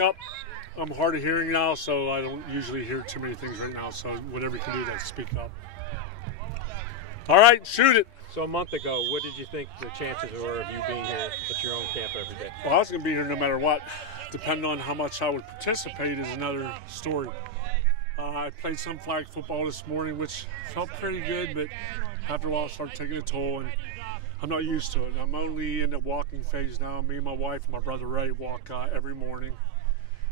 Up. I'm hard of hearing now, so I don't usually hear too many things right now. So whatever you can do to speak up. All right, shoot it. So a month ago, what did you think the chances were of you being here at your own camp every day? Well, I was going to be here no matter what. Depending on how much I would participate is another story. I played some flag football this morning, which felt pretty good, but after a while, it started taking a toll, and I'm not used to it. I'm only in the walking phase now. Me and my wife and my brother Ray walk every morning.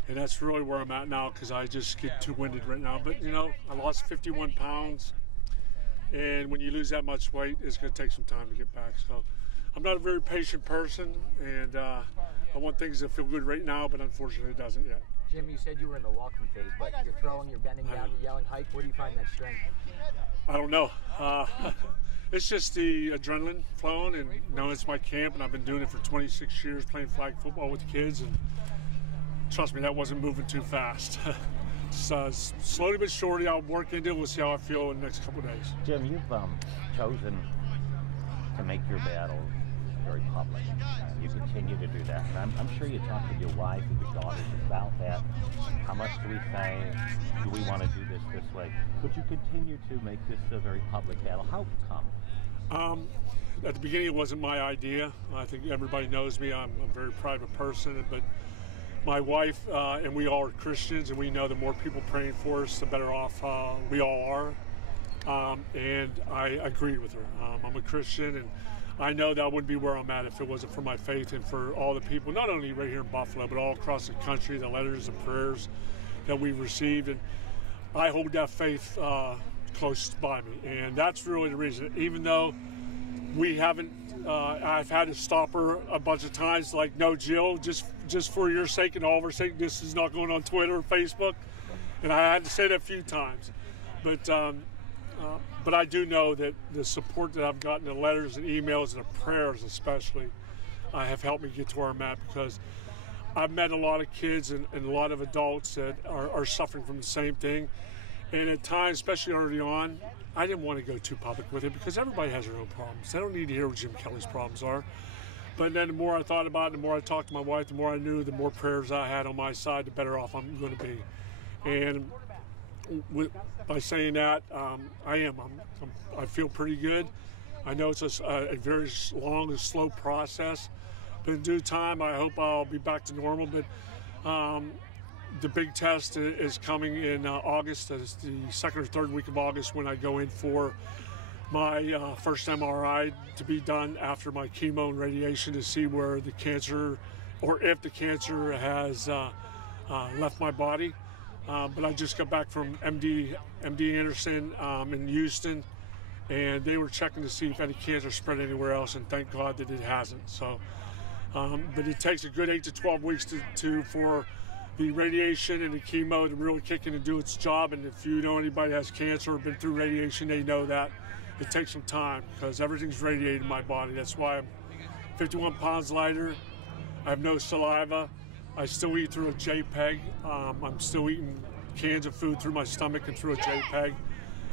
And that's really where I'm at now because I just get too winded right now. But, you know, I lost 51 pounds. And when you lose that much weight, it's going to take some time to get back. So I'm not a very patient person. And I want things to feel good right now, but unfortunately it doesn't yet. Jim, you said you were in the walking phase, but you're throwing, you're bending down, you're yelling, hike. Where do you find that strength? I don't know. It's just the adrenaline flowing. And, you know, it's my camp, and I've been doing it for 26 years, playing flag football with the kids. And trust me, that wasn't moving too fast. Slowly but surely, I'll work into it. We'll see how I feel in the next couple of days. Jim, you've chosen to make your battles very public. You continue to do that. And I'm sure you talk with your wife and your daughters about that. How much do we say? Do we want to do this way? But you continue to make this a very public battle. How come? At the beginning, it wasn't my idea. I think everybody knows me. I'm a very private person, but my wife and we all are Christians, and we know the more people praying for us, the better off we all are. And I agreed with her. I'm a Christian, and I know that wouldn't be where I'm at if it wasn't for my faith and for all the people, not only right here in Buffalo, but all across the country, the letters and prayers that we've received. And I hold that faith close by me. And that's really the reason. Even though we haven't, I've had to stop her a bunch of times, like, no, Jill, just for your sake and all of our sake, this is not going on Twitter or Facebook. And I had to say that a few times. But I do know that the support that I've gotten, the letters and emails and the prayers especially, have helped me get to where I'm at, because I've met a lot of kids and a lot of adults that are suffering from the same thing. And at times, especially early on, I didn't want to go too public with it because everybody has their own problems. They don't need to hear what Jim Kelly's problems are. But then the more I thought about it, the more I talked to my wife, the more I knew, the more prayers I had on my side, the better off I'm going to be. And by saying that, I feel pretty good. I know it's a very long and slow process, but in due time, I hope I'll be back to normal. But the big test is coming in August. It's the second or third week of August when I go in for my first MRI to be done after my chemo and radiation to see where the cancer, or if the cancer has left my body. But I just got back from MD Anderson in Houston, and they were checking to see if any cancer spread anywhere else, and thank God that it hasn't. So, but it takes a good 8 to 12 weeks for the radiation and the chemo to really kick in and do its job. And if you know anybody that has cancer or been through radiation, they know that it takes some time because everything's radiated in my body. That's why I'm 51 pounds lighter. I have no saliva. I still eat through a JPEG. I'm still eating cans of food through my stomach and through a JPEG.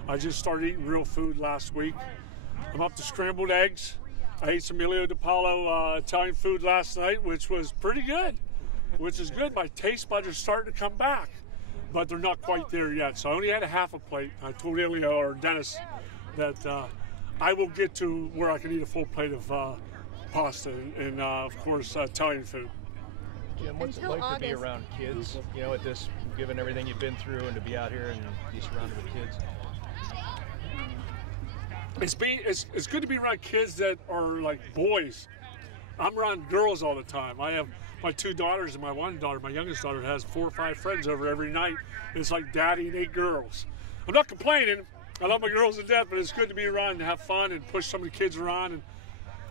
I just started eating real food last week. I'm up to scrambled eggs. I ate some Emilio DiPaolo Italian food last night, which was pretty good, which is good. My taste buds are starting to come back, but they're not quite there yet. So I only had a half a plate. I told Elio or Dennis that I will get to where I can eat a full plate of pasta and of course, Italian food. Jim, what's it like to be around kids, you know, at this, given everything you've been through, and to be out here and be surrounded with kids? It's good to be around kids that are like boys. I'm around girls all the time. I have my 2 daughters and my one daughter. My youngest daughter has 4 or 5 friends over every night. It's like daddy and 8 girls. I'm not complaining. I love my girls to death, but it's good to be around and have fun and push some of the kids around. And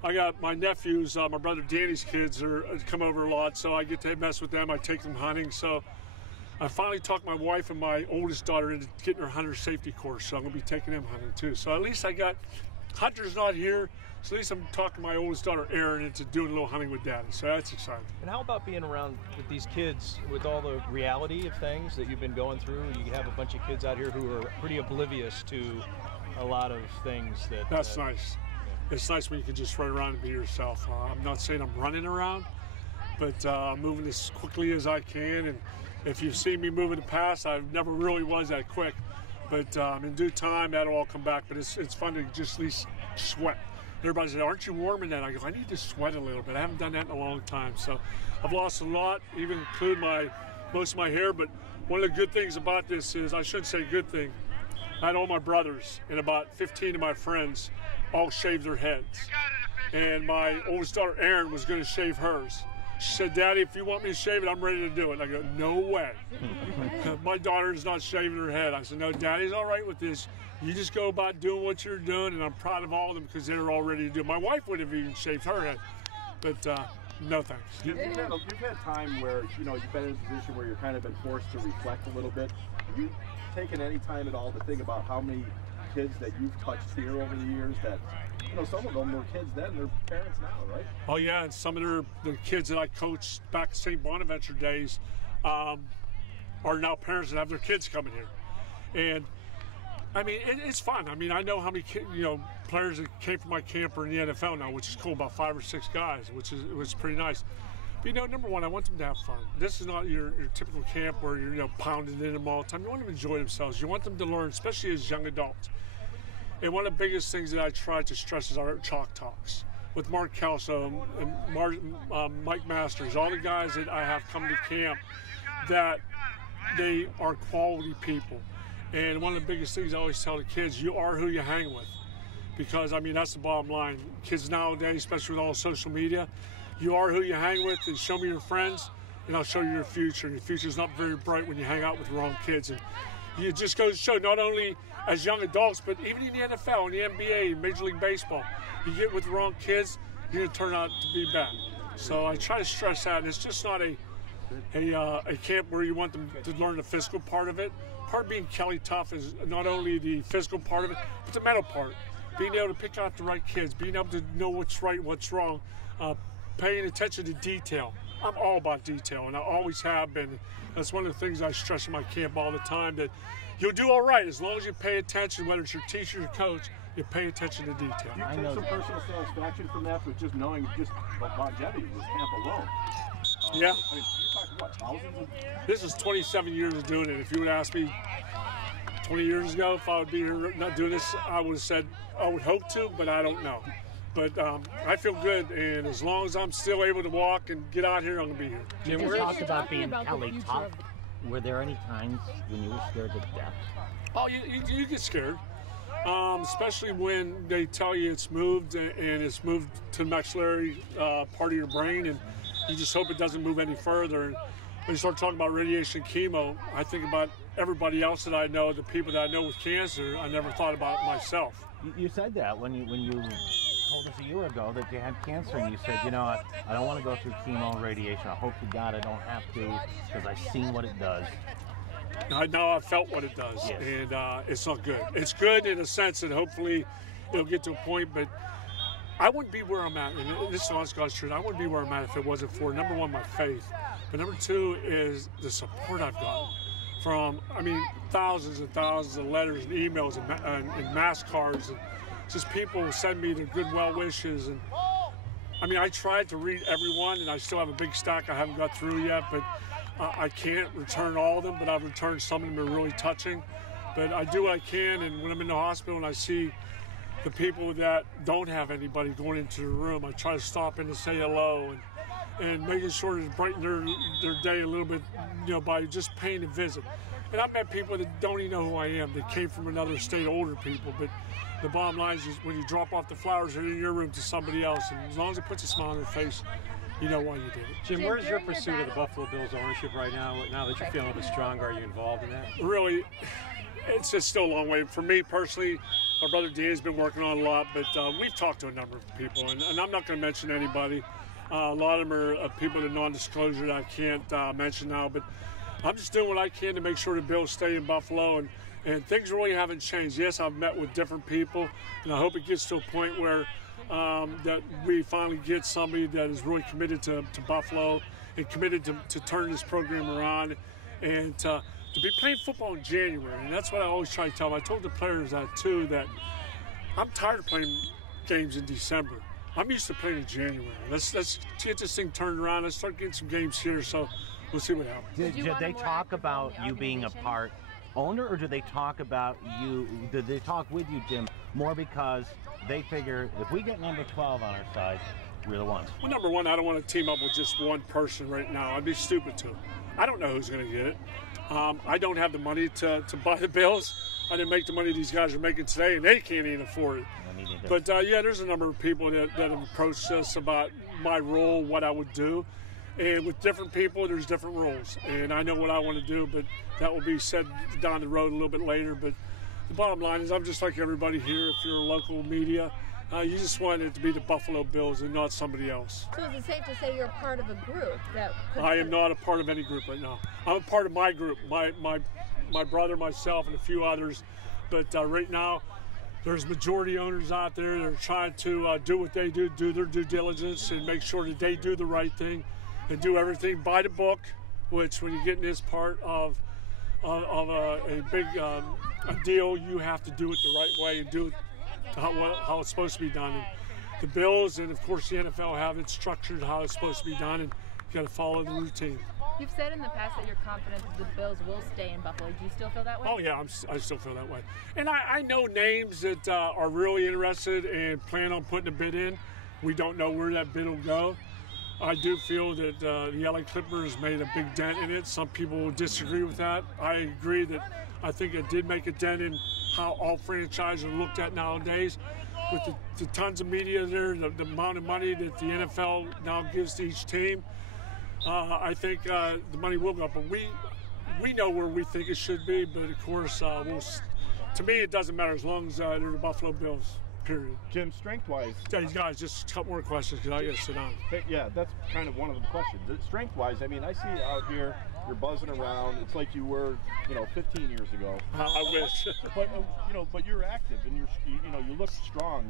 I got my nephews, my brother Danny's kids come over a lot, so I get to mess with them. I take them hunting. So I finally talked my wife and my oldest daughter into getting her hunter safety course, so I'm going to be taking them hunting too. So at least I got, Hunter's not here, so at least I'm talking my oldest daughter Erin into doing a little hunting with Daddy, so that's exciting. And how about being around with these kids, with all the reality of things that you've been going through? You have a bunch of kids out here who are pretty oblivious to a lot of things that... That's nice. It's nice when you can just run around and be yourself. I'm not saying I'm running around, but I'm moving as quickly as I can. And if you've seen me move in the past, I never really was that quick. But in due time, that'll all come back. But it's fun to just at least sweat. Everybody says, aren't you warm in that? I go, I need to sweat a little bit. I haven't done that in a long time. So I've lost a lot, even include most of my hair. But one of the good things about this is, I shouldn't say good thing, I had all my brothers and about 15 of my friends all shave their heads. And my oldest daughter, Erin, was going to shave hers. She said, Daddy, if you want me to shave it, I'm ready to do it. And I go, no way. My daughter is not shaving her head. I said, no, Daddy's all right with this. You just go about doing what you're doing, and I'm proud of all of them because they're all ready to do it. My wife would have even shaved her head, but no thanks. You've had time where, you know, you've been in a position where you're kind of been forced to reflect a little bit. Have you taken any time at all to think about how many kids that you've touched here over the years that, you know, some of them were kids then, they're parents now, right? Oh yeah, and some of the kids that I coached back in St. Bonaventure days are now parents that have their kids coming here. And I mean, it's fun. I mean, I know how many players that came from my camp are in the NFL now, which is cool, about 5 or 6 guys, which is pretty nice. But, you know, number one, I want them to have fun. This is not your typical camp where you're, you know, pounding in them all the time. You want them to enjoy themselves. You want them to learn, especially as young adults. And one of the biggest things that I try to stress is our chalk talks with Mark Kelso and Mike Masters, all the guys that I have come to camp, that they are quality people. And one of the biggest things I always tell the kids, you are who you hang with. Because, I mean, that's the bottom line. Kids nowadays, especially with all social media, you are who you hang with, and show me your friends, and I'll show you your future. Your future's not very bright when you hang out with the wrong kids. And it just goes to show, not only as young adults, but even in the NFL, in the NBA, Major League Baseball, you get with the wrong kids, you're going to turn out to be bad. So I try to stress that. And it's just not a camp where you want them to learn the physical part of it. Part of being Kelly tough is not only the physical part of it, but the mental part. Being able to pick out the right kids, being able to know what's right and what's wrong, paying attention to detail. I'm all about detail, and I always have been. That's one of the things I stress in my camp all the time, that you'll do all right as long as you pay attention, whether it's your teacher or coach, you pay attention to detail. You take some personal satisfaction from that, but just knowing just longevity with camp alone. Yeah. I mean, you're talking, what, thousands of... This is 27 years of doing it. If you would ask me 20 years ago if I would be here not doing this, I would have said I would hope to, but I don't know. But I feel good, and as long as I'm still able to walk and get out here, I'm going to be here. Jim, we talked about being Kelly tough. Were there any times when you were scared to death? Oh, you get scared, especially when they tell you it's moved and it's moved to the maxillary part of your brain, and you just hope it doesn't move any further. And when you start talking about radiation chemo, I think about everybody else that I know, the people that I know with cancer. I never thought about myself. You said that when you told us a year ago that you had cancer, and you said, you know, I don't want to go through chemo and radiation. I hope to God I don't have to, because I've seen what it does. I know I've felt what it does, yes. And it's not good. It's good in a sense that hopefully it'll get to a point, but I wouldn't be where I'm at. And this is honest God's truth. I wouldn't be where I'm at if it wasn't for, number one, my faith. But number two is the support I've gotten from, I mean, thousands and thousands of letters and emails and mass cards. And just people who send me their good well wishes. And I mean, I tried to read everyone, and I still have a big stack I haven't got through yet, but I can't return all of them, but I've returned some of them that are really touching. But I do what I can, and when I'm in the hospital and I see the people that don't have anybody going into the room, I try to stop in and say hello, and making sure to brighten their day a little bit, you know, by just paying a visit. And I've met people that don't even know who I am. They came from another state, older people, but the bottom line is when you drop off the flowers, they're in your room to somebody else, and as long as it puts a smile on their face, you know why you did it. Jim, where's your pursuit of the Buffalo Bills ownership right now? Now that you're feeling a bit stronger, are you involved in that? Really, it's just still a long way. For me personally, my brother Dan's been working on a lot, but we've talked to a number of people, and I'm not going to mention anybody. A lot of them are people in non-disclosure that I can't mention now, but I'm just doing what I can to make sure the Bills stay in Buffalo, and things really haven't changed. Yes, I've met with different people, and I hope it gets to a point where that we finally get somebody that is really committed to Buffalo and committed to turn this program around and to be playing football in January. And that's what I always try to tell them. I told the players that too, that I'm tired of playing games in December. I'm used to playing in January. Let's get this thing turned around. Let's start getting some games here. So we'll see what happens. Did they talk about you being a part owner, or did they talk about you? Did they talk with you, Jim, more because they figure if we get number 12 on our side, we're the ones? Well, number one, I don't want to team up with just one person right now. I'd be stupid to. I don't know who's going to get it. I don't have the money to buy the Bills. I didn't make the money these guys are making today, and they can't even afford it. But yeah, there's a number of people that have approached us about my role, what I would do. And with different people, there's different roles. And I know what I want to do, but that will be said down the road a little bit later. But the bottom line is I'm just like everybody here. If you're a local media, you just want it to be the Buffalo Bills and not somebody else. So is it safe to say you're part of a group that could... I am not a part of any group right now. I'm a part of my group, my brother, myself, and a few others. But right now, there's majority owners out there that are trying to do what they do their due diligence, and make sure that they do the right thing and do everything by the book, which when you get in this part of a big a deal, you have to do it the right way and do it how it's supposed to be done. And the Bills and, of course, the NFL have it structured how it's supposed to be done, and you got to follow the routine. You've said in the past that you're confident that the Bills will stay in Buffalo. Do you still feel that way? Oh, yeah, I still feel that way. And I know names that are really interested and plan on putting a bid in. We don't know where that bid will go. I do feel that the LA Clippers made a big dent in it. Some people will disagree with that. I agree that I think it did make a dent in how all franchises are looked at nowadays. With the tons of media there, the amount of money that the NFL now gives to each team, I think the money will go up. But we know where we think it should be, but of course, to me, it doesn't matter as long as they're the Buffalo Bills, period. Jim, strength-wise... Hey, guys, just a couple more questions because I got to sit down. Yeah, that's kind of one of the questions. Strength-wise, I mean, I see you out here, you're buzzing around. It's like you were, 15 years ago. I wish. But you're active and you look strong.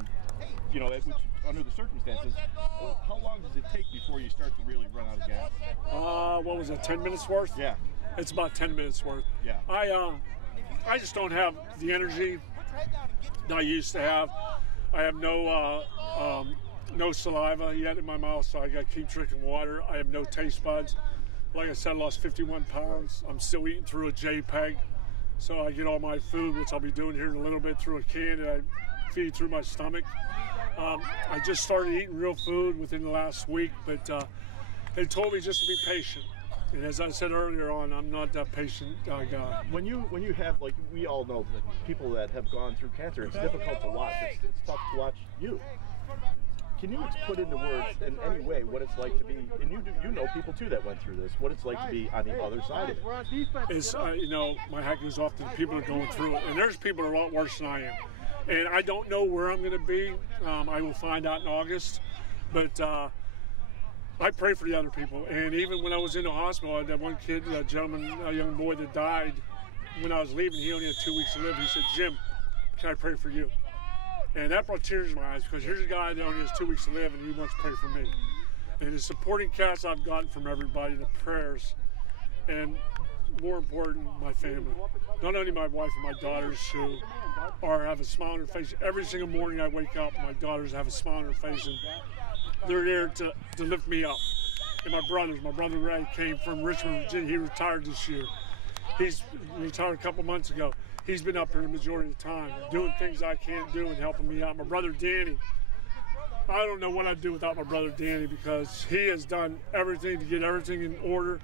Which, under the circumstances, how long does it take before you start to really run out of gas? What was it, 10 minutes worth? Yeah. It's about 10 minutes worth. Yeah. I just don't have the energy that I used to have. I have no saliva yet in my mouth, so I got to keep drinking water. I have no taste buds. Like I said, I lost 51 pounds. I'm still eating through a JPEG, so I get all my food, which I'll be doing here in a little bit, through a can that I feed through my stomach. I just started eating real food within the last week, but they told me just to be patient. And as I said earlier on, I'm not that patient guy. When you have, like we all know, people that have gone through cancer, it's difficult to watch. It's tough to watch you. Can you put into words in any way what it's like to be, and you know people too that went through this, what it's like to be on the other side of it? It's, my hat goes off to the people that are going through it. And there's people that are a lot worse than I am. And I don't know where I'm going to be. I will find out in August. But I pray for the other people. And even when I was in the hospital, I had that one kid, a young boy that died. When I was leaving, he only had 2 weeks to live. He said, "Jim, can I pray for you?" And that brought tears in my eyes, because here's a guy that only has 2 weeks to live, and he wants to pray for me. And the supporting cast I've gotten from everybody, the prayers, and more important, my family. Not only my wife and my daughters, who have a smile on their face. Every single morning I wake up, my daughters have a smile on their face, and they're there to lift me up. And my brother Ray came from Richmond, Virginia. He retired this year. He's retired a couple months ago. He's been up here the majority of the time, doing things I can't do and helping me out. My brother Danny, I don't know what I'd do without my brother Danny, because he has done everything to get everything in order.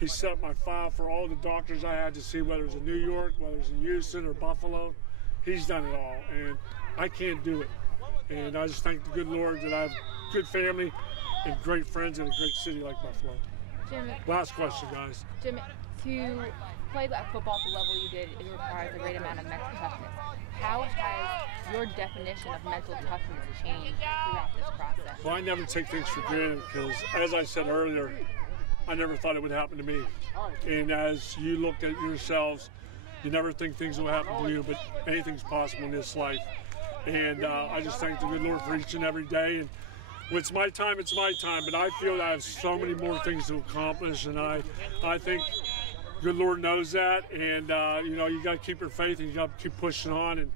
He set up my file for all the doctors I had to see, whether it's in New York, whether it's in Houston or Buffalo. He's done it all, and I can't do it. And I just thank the good Lord that I have good family and great friends in a great city like Buffalo. Jim, last question, guys. Jim, to play at football at the level you did, it requires a great amount of mental toughness. How has your definition of mental toughness changed throughout this process? Well, I never take things for granted, because, as I said earlier, I never thought it would happen to me. And as you look at yourselves, you never think things will happen to you, but anything's possible in this life. And I just thank the good Lord for each and every day. And when it's my time, it's my time. But I feel that I have so many more things to accomplish, and I think good Lord knows that. And you got to keep your faith, and you got to keep pushing on. And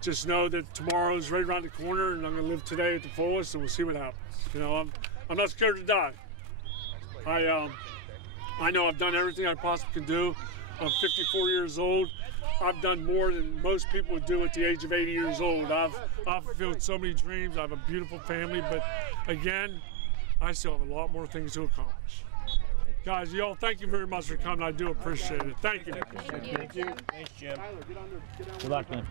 just know that tomorrow's right around the corner, and I'm going to live today at the fullest, and we'll see what happens. You know, I'm not scared to die. I know I've done everything I possibly can do. I'm 54 years old. I've done more than most people would do at the age of 80 years old. I've fulfilled so many dreams. I have a beautiful family, but again, I still have a lot more things to accomplish. Guys, y'all, thank you very much for coming. I do appreciate it. Thank you. Thank you. Thanks, Jim. Good luck, man.